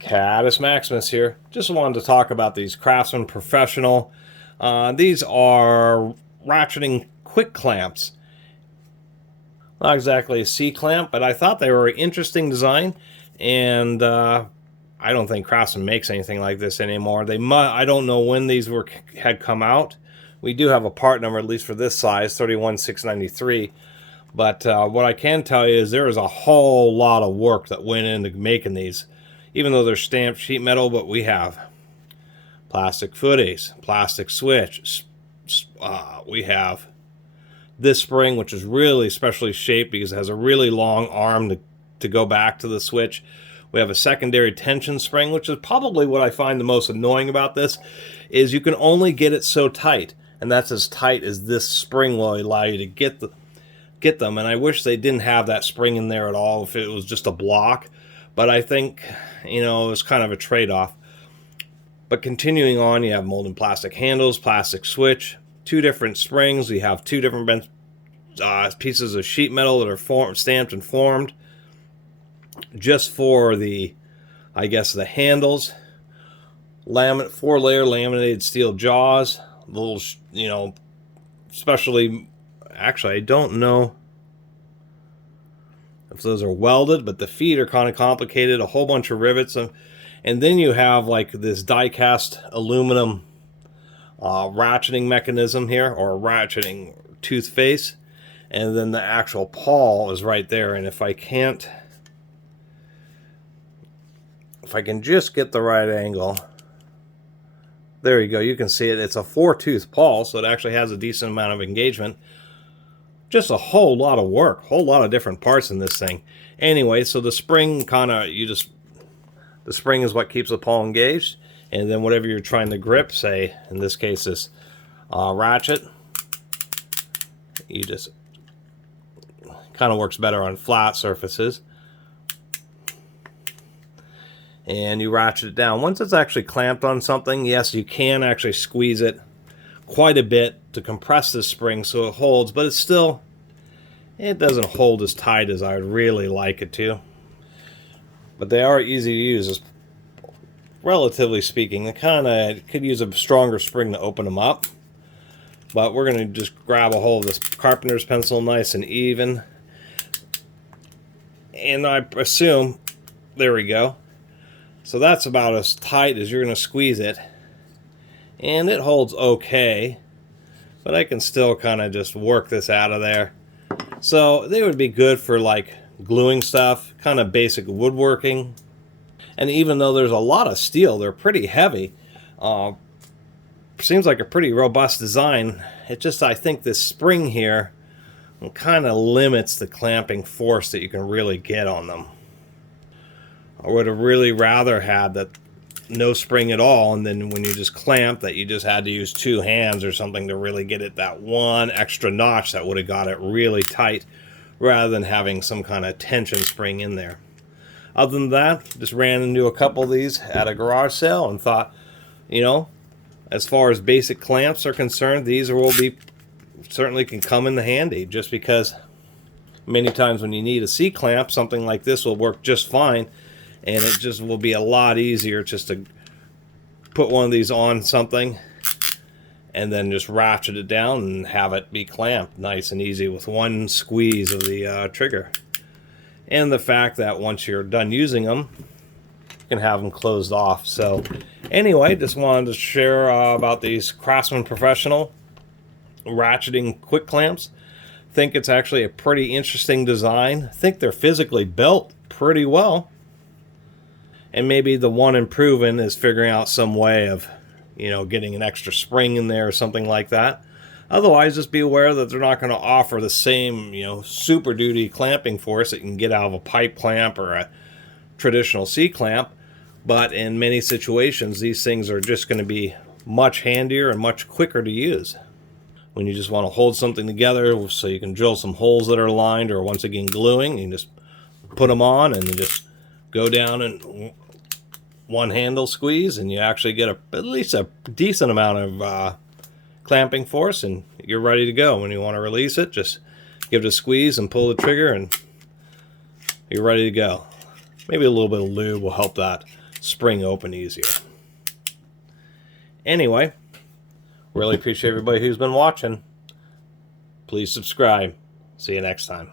Catus Maximus here. Just wanted to talk about these Craftsman Professional. These are ratcheting quick clamps. Not exactly a C-clamp, but I thought they were an interesting design, and I don't think Craftsman makes anything like this anymore. I don't know when these had come out. We do have a part number, at least for this size, 31693. But what I can tell you is there is a whole lot of work that went into making these. Even though they're stamped sheet metal, but we have plastic footies, plastic switch. We have this spring, which is really specially shaped because it has a really long arm to go back to the switch. We have a secondary tension spring, which is probably what I find the most annoying about this, is you can only get it so tight, and that's as tight as this spring will allow you to get them. And I wish they didn't have that spring in there at all if it was just a block. But I think, it was kind of a trade-off. But continuing on, you have molded plastic handles, plastic switch, two different springs. We have two different pieces of sheet metal that are stamped and formed just for the handles. 4-layer laminated steel jaws. Little, especially, actually, I don't know if those are welded, but the feet are kind of complicated, a whole bunch of rivets, and then you have like this die cast aluminum ratcheting mechanism here, or ratcheting tooth face, and then the actual pawl is right there. And if I can just get the right angle, there you go, you can see it. It's a 4-tooth pawl, so it actually has a decent amount of engagement. Just a whole lot of work, whole lot of different parts in this thing. Anyway, so the spring the spring is what keeps the pawl engaged, and then whatever you're trying to grip, say in this case this ratchet, you just kind of works better on flat surfaces, and you ratchet it down. Once it's actually clamped on something, yes, you can actually squeeze it quite a bit to compress this spring so it holds, but it doesn't hold as tight as I'd really like it to. But they are easy to use, relatively speaking. They kind of could use a stronger spring to open them up, but we're going to just grab a hold of this carpenter's pencil nice and even, and I assume, there we go. So that's about as tight as you're going to squeeze it. And it holds okay, but I can still kind of just work this out of there. So they would be good for like gluing stuff, kind of basic woodworking. And even though there's a lot of steel, they're pretty heavy. Seems like a pretty robust design. It just, I think this spring here kind of limits the clamping force that you can really get on them. I would have really rather had that no spring at all, and then when you just clamp, that you just had to use 2 hands or something to really get it that one extra notch that would have got it really tight, rather than having some kind of tension spring in there. Other than that, just ran into a couple of these at a garage sale and thought, as far as basic clamps are concerned, these certainly can come in handy, just because many times when you need a C-clamp, something like this will work just fine. And it just will be a lot easier just to put one of these on something and then just ratchet it down and have it be clamped nice and easy with one squeeze of the trigger. And the fact that once you're done using them, you can have them closed off. So anyway, just wanted to share about these Craftsman Professional ratcheting quick clamps. Think it's actually a pretty interesting design. I think they're physically built pretty well. And maybe the one improvement is figuring out some way of, getting an extra spring in there or something like that. Otherwise, just be aware that they're not going to offer the same, super duty clamping force that you can get out of a pipe clamp or a traditional C-clamp. But in many situations, these things are just going to be much handier and much quicker to use. When you just want to hold something together so you can drill some holes that are lined, or once again gluing, you can just put them on and just go down and one handle squeeze, and you actually get at least a decent amount of clamping force, and you're ready to go. When you want to release it, just give it a squeeze and pull the trigger, and you're ready to go. Maybe a little bit of lube will help that. spring open easier. Anyway, really appreciate everybody who's been watching. Please subscribe. See you next time.